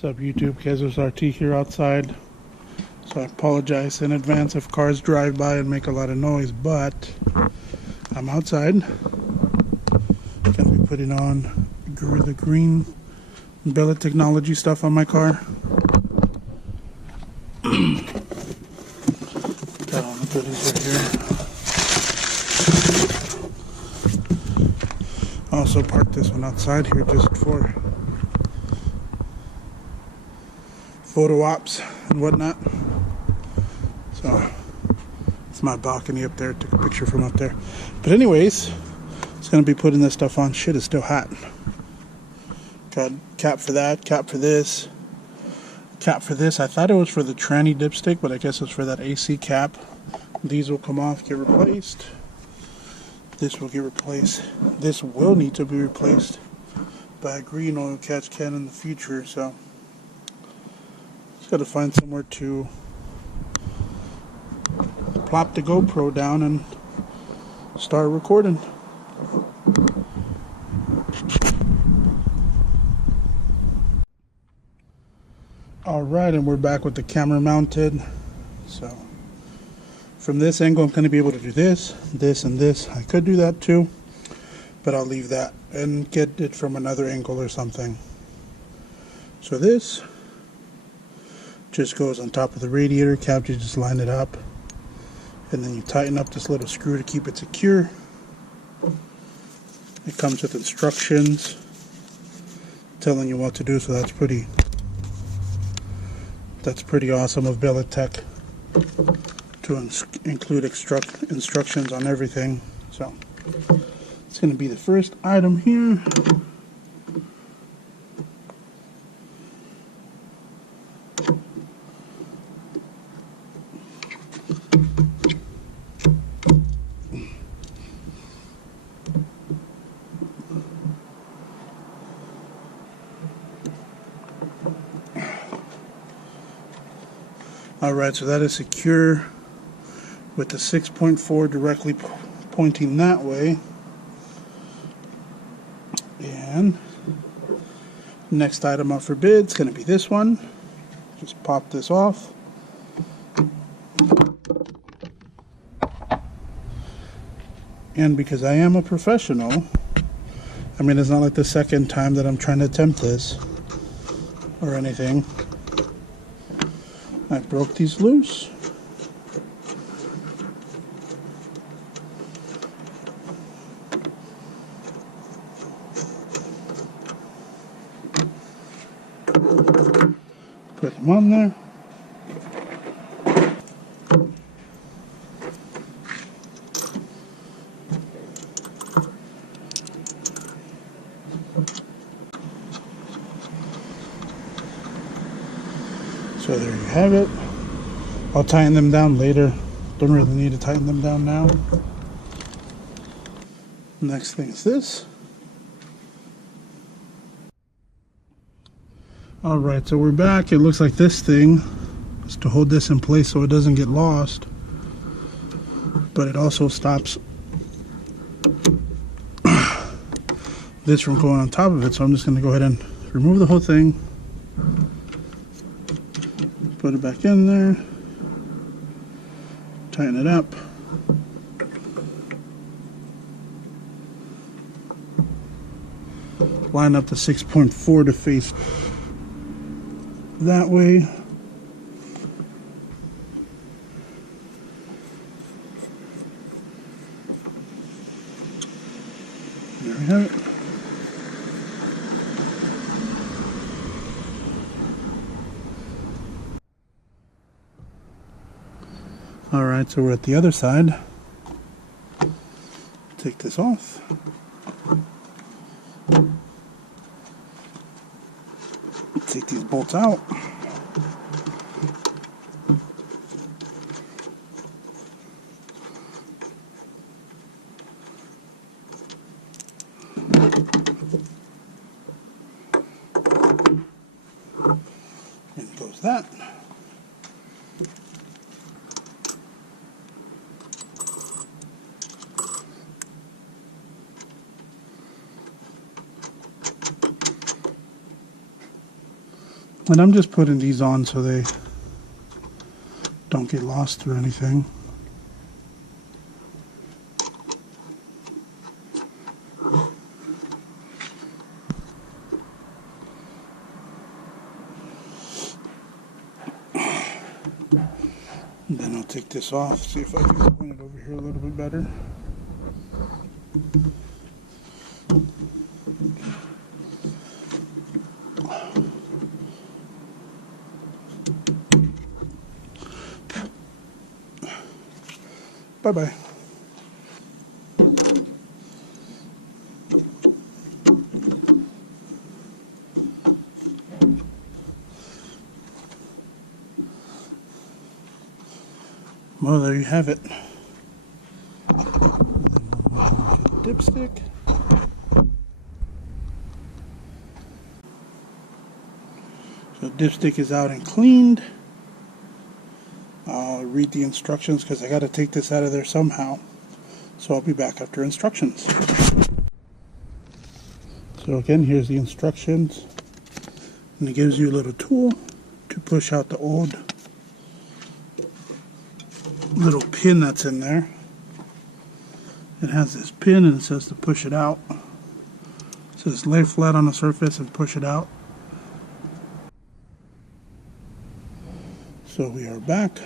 What's up, YouTube? Kezos RT here outside. So I apologize in advance if cars drive by and make a lot of noise, but I'm outside. Gonna be putting on the green Billet technology stuff on my car. Got all the goodies right here. I also parked this one outside here just for photo ops and whatnot. So it's my balcony up there. Took a picture from up there. But anyways, it's gonna be putting this stuff on. Shit is still hot. Got cap for that, cap for this, cap for this. I thought it was for the tranny dipstick, but I guess it's for that AC cap. These will come off, get replaced. This will get replaced. This will need to be replaced by a green oil catch can in the future. So got to find somewhere to plop the GoPro down and start recording. Alright, and we're back with the camera mounted. So from this angle I'm going to be able to do this, this, and this. I could do that too, but I'll leave that and get it from another angle or something. So this just goes on top of the radiator cap. You just line it up and then you tighten up this little screw to keep it secure. It comes with instructions telling you what to do, so that's pretty awesome of Billet Tech to include instructions on everything. So it's going to be the first item here. Alright, so that is secure with the 6.4 directly pointing that way. And next item up for bid is going to be this one. Just pop this off. And because I am a professional, I mean, it's not like the second time that I'm trying to attempt this or anything. I broke these loose. Put them on there. So there you have it. I'll tighten them down later. Don't really need to tighten them down now. Next thing is this. Alright, so we're back. It looks like this thing is to hold this in place so it doesn't get lost. But it also stops this from going on top of it. So I'm just going to go ahead and remove the whole thing. Put it back in there. Tighten it up. Line up the 6.4 to face that way. There we have it. Alright, so we're at the other side. Take this off. Take these bolts out. And goes that. And I'm just putting these on so they don't get lost or anything. And then I'll take this off, see if I can point it over here a little bit better. Bye-bye. Well, there you have it. Dipstick. So dipstick is out and cleaned. I'll read the instructions because I got to take this out of there somehow. So I'll be back after instructions. So again, here's the instructions. And it gives you a little tool to push out the old little pin that's in there. It has this pin and it says to push it out. It says lay flat on the surface and push it out. So we are back.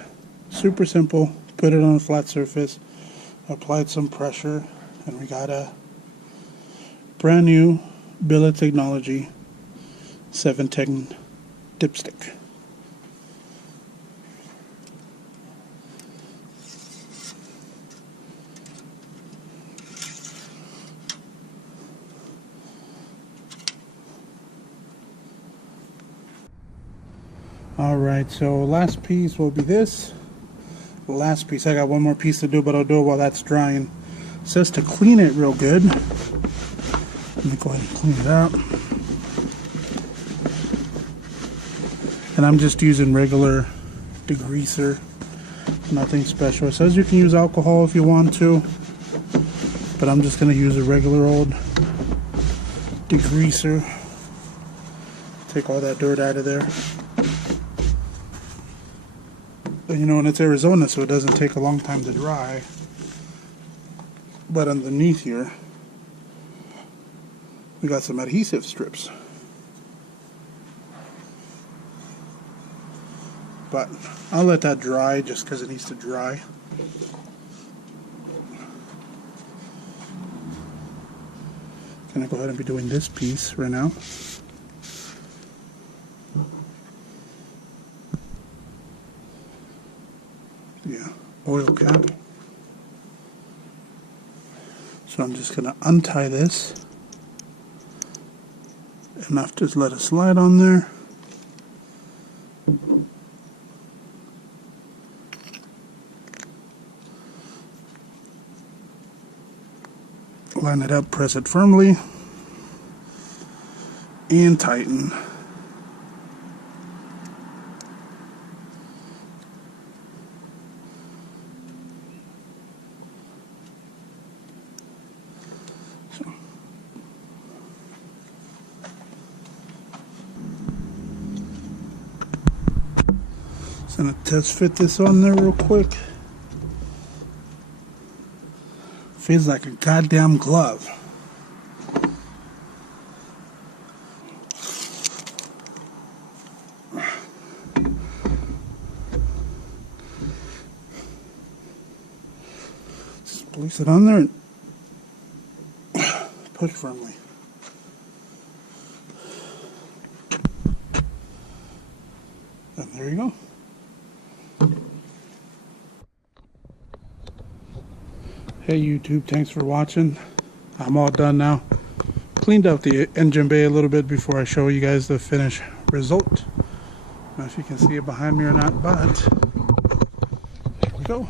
Super simple. Put it on a flat surface, applied some pressure, and we got a brand new Billet Technology 710 dipstick. Alright, so last piece will be this. Last piece, I got one more piece to do, but I'll do it while that's drying. It says to clean it real good. Let me go ahead and clean it out. And I'm just using regular degreaser, nothing special. It says you can use alcohol if you want to, but I'm just going to use a regular old degreaser. Take all that dirt out of there. You know, and it's Arizona, so it doesn't take a long time to dry. But underneath here, we got some adhesive strips. But I'll let that dry just because it needs to dry. Gonna go ahead and be doing this piece right now. Yeah, oil cap. So I'm just gonna untie this and I've just let it slide on there. Line it up, press it firmly, and tighten. So I'm gonna test fit this on there real quick. Feels like a goddamn glove. Just place it on there and push firmly. And there you go. Hey YouTube, thanks for watching. I'm all done now. Cleaned out the engine bay a little bit before I show you guys the finished result. I don't know if you can see it behind me or not, but there we go.